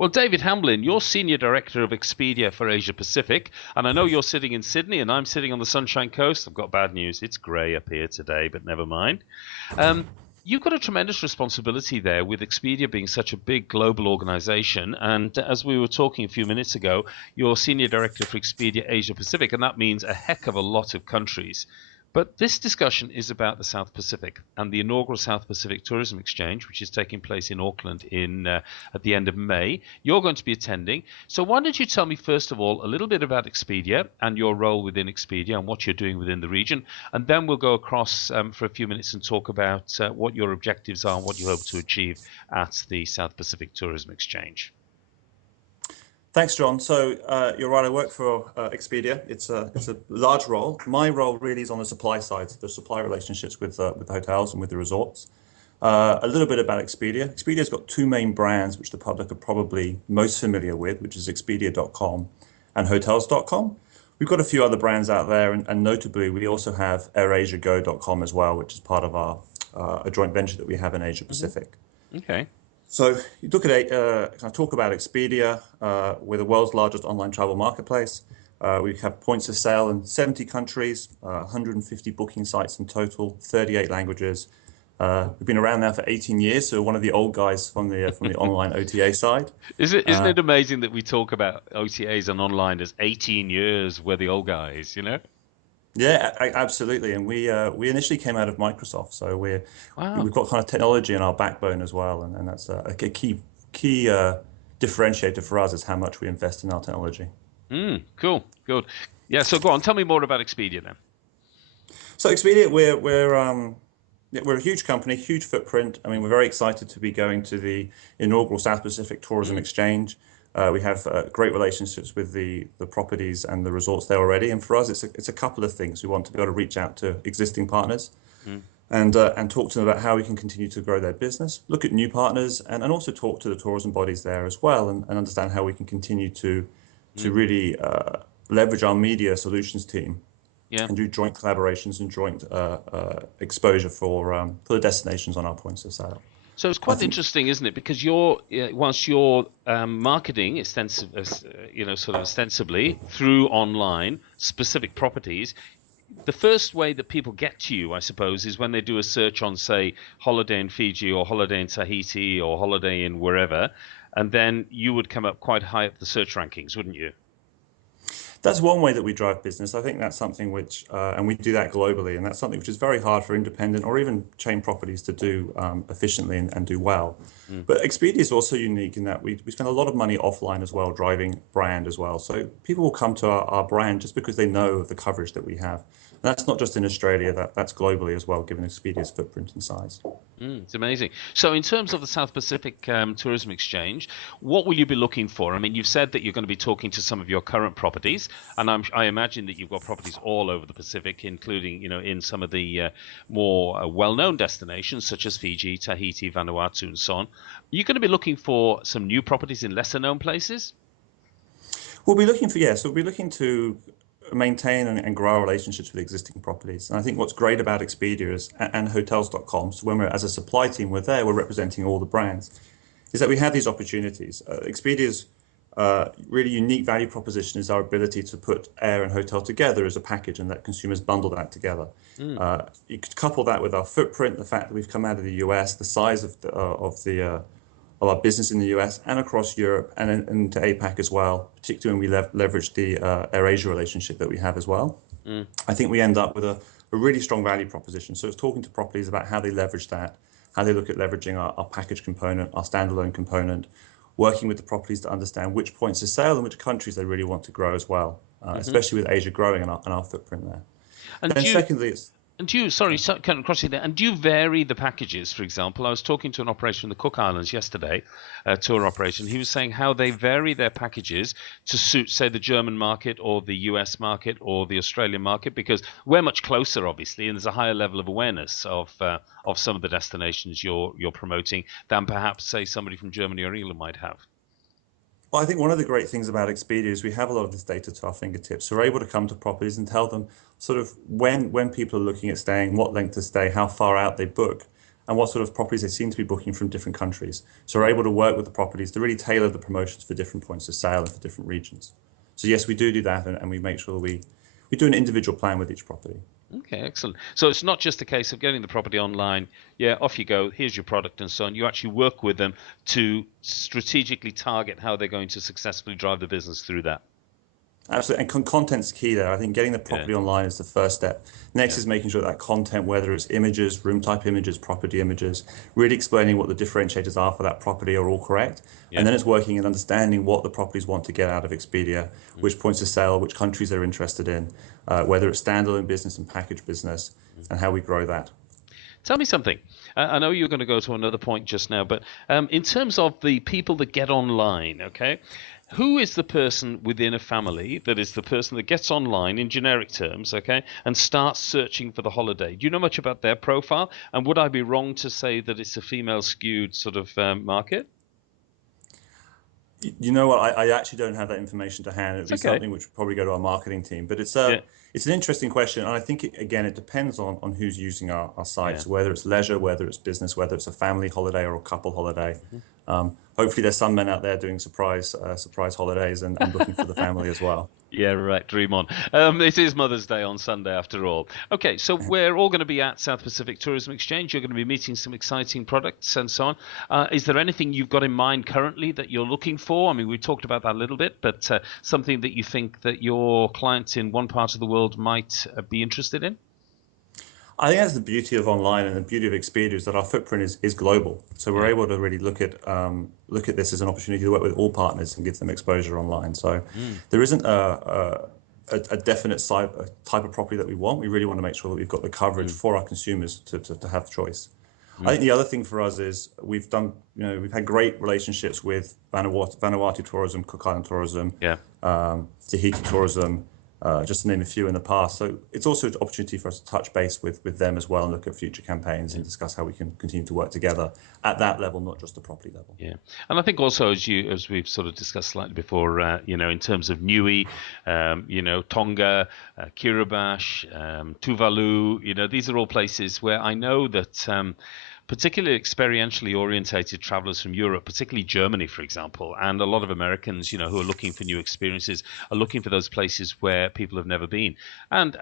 Well, David Hamblin, you're Senior Director of Expedia for Asia Pacific, and I know you're sitting in Sydney and I'm sitting on the Sunshine Coast. I've got bad news. It's grey up here today, but never mind. Um, you've got a tremendous responsibility there with Expedia being such a big global organization. And as we were talking a few minutes ago, you're Senior Director for Expedia Asia Pacific, and that means a heck of a lot of countries. But this discussion is about the South Pacific and the inaugural South Pacific Tourism Exchange, which is taking place in Auckland at the end of May. You're going to be attending. So why don't you tell me, first of all, a little bit about Expedia and your role within Expedia and what you're doing within the region. And then we'll go across for a few minutes and talk about what your objectives are and what you hope to achieve at the South Pacific Tourism Exchange. Thanks, John. So you're right. I work for Expedia. It's a large role. My role really is on the supply side, the supply relationships with the hotels and with the resorts. A little bit about Expedia. Expedia's got two main brands, which the public are probably most familiar with, which is Expedia.com and Hotels.com. We've got a few other brands out there, and notably, we also have AirAsiaGo.com as well, which is part of a joint venture that we have in Asia Pacific. Okay. So you look at kind of talk about Expedia. We're the world's largest online travel marketplace. We have points of sale in 70 countries, 150 booking sites in total, 38 languages. We've been around now for 18 years, so one of the old guys from the online OTA side. Isn't it amazing that we talk about OTAs and online as 18 years, we're the old guys, you know? Yeah, absolutely. And we initially came out of Microsoft, so Wow. we've got kind of technology in our backbone as well, and that's a key differentiator for us is how much we invest in our technology. Cool, good. Yeah, so go on, tell me more about Expedia then. So Expedia, we're a huge company, huge footprint. I mean, we're very excited to be going to the inaugural South Pacific Tourism Exchange. We have great relationships with the properties and the resorts there already. And for us, it's a couple of things. We want to be able to reach out to existing partners and talk to them about how we can continue to grow their business, look at new partners, and also talk to the tourism bodies there as well, and understand how we can continue to really leverage our media solutions team Yeah. and do joint collaborations and joint exposure for the destinations on our points of sale. So it's I quite think interesting, isn't it? Because whilst you're marketing sort of ostensibly through online specific properties, the first way that people get to you, I suppose, is when they do a search on, say, holiday in Fiji or holiday in Tahiti or holiday in wherever, and then you would come up quite high up the search rankings, wouldn't you? that's one way that we drive business. I think that's something which, and we do that globally, and that's something which is very hard for independent or even chain properties to do efficiently and do well. But Expedia is also unique in that we spend a lot of money offline as well, driving brand as well. So people will come to our brand just because they know of the coverage that we have. And that's not just in Australia, that's globally as well, given Expedia's footprint and size. It's amazing. So, in terms of the South Pacific Tourism Exchange, what will you be looking for? I mean, you've said that you're going to be talking to some of your current properties, and I imagine that you've got properties all over the Pacific, including, in some of the more well-known destinations such as Fiji, Tahiti, Vanuatu, and so on. Are you going to be looking for some new properties in lesser-known places? We'll be looking for, yes, we'll be looking to maintain and grow our relationships with existing properties. And I think what's great about Expedia and Hotels.com, so when we're as a supply team, we're representing all the brands, is that we have these opportunities. Expedia's really unique value proposition is our ability to put air and hotel together as a package and let consumers bundle that together. You could couple that with our footprint, the fact that we've come out of the US, the size of our business in the US and across Europe and into APAC as well, particularly when we leverage the AirAsia relationship that we have as well. I think we end up with a really strong value proposition. So it's talking to properties about how they leverage that, how they look at leveraging our package component, our standalone component, working with the properties to understand which points of sale and which countries they really want to grow as well, especially with Asia growing and our footprint there. And Then do you, secondly, it's And do you, sorry, cutting across you there, and do you vary the packages, for example? I was talking to an operator in the Cook Islands yesterday, a tour operation. He was saying how they vary their packages to suit, say, the German market or the US market or the Australian market, because we're much closer, obviously, and there's a higher level of awareness of some of the destinations you're promoting than perhaps, say, somebody from Germany or England might have. Well, I think one of the great things about Expedia is we have a lot of this data to our fingertips. So we're able to come to properties and tell them sort of when people are looking at staying, what length to stay, how far out they book. and what sort of properties they seem to be booking from different countries. So we're able to work with the properties to really tailor the promotions for different points of sale and for different regions. So yes, we do that, and we make sure we do an individual plan with each property. Okay, excellent. So it's not just a case of getting the property online. Yeah, off you go. Here's your product and so on. You actually work with them to strategically target how they're going to successfully drive the business through that. Absolutely, and content's key there. I think getting the property online is the first step. Next is making sure that content, whether it's images, room type images, property images, really explaining what the differentiators are for that property are all correct. And then it's working and understanding what the properties want to get out of Expedia, which points of sale, which countries they're interested in, whether it's standalone business and package business, and how we grow that. Tell me something. I know you're going to go to another point just now, but in terms of the people that get online, okay, who is the person within a family that is the person that gets online in generic terms, okay, and starts searching for the holiday? Do you know much about their profile? And would I be wrong to say that it's a female skewed sort of market? You know what? I actually don't have that information to hand. It'd be something which would probably go to our marketing team. But it's an interesting question, and I think again it depends on who's using our sites, whether it's leisure, whether it's business, whether it's a family holiday or a couple holiday. Hopefully, there's some men out there doing surprise holidays and looking for the family as well. Yeah, right. Dream on. It is Mother's Day on Sunday, after all. Okay, so we're all going to be at South Pacific Tourism Exchange. You're going to be meeting some exciting products and so on. Is there anything you've got in mind currently that you're looking for? I mean, we talked about that a little bit, but something that you think that your clients in one part of the world might be interested in? I think that's the beauty of online and the beauty of Expedia is that our footprint is global. So we're able to really look at this as an opportunity to work with all partners and give them exposure online. So there isn't a definite type of property that we want. We really want to make sure that we've got the coverage for our consumers to have choice. I think the other thing for us is we've had great relationships with Vanuatu Tourism, Cook Island Tourism, Tahiti Tourism, just to name a few in the past. So it's also an opportunity for us to touch base with them as well and look at future campaigns and discuss how we can continue to work together at that level, not just the property level. Yeah, and I think also as we've sort of discussed slightly before, in terms of Niue, Tonga, Kiribati, Tuvalu, these are all places where I know that particularly experientially orientated travelers from Europe, particularly Germany, for example, and a lot of Americans, who are looking for new experiences, are looking for those places where people have never been. And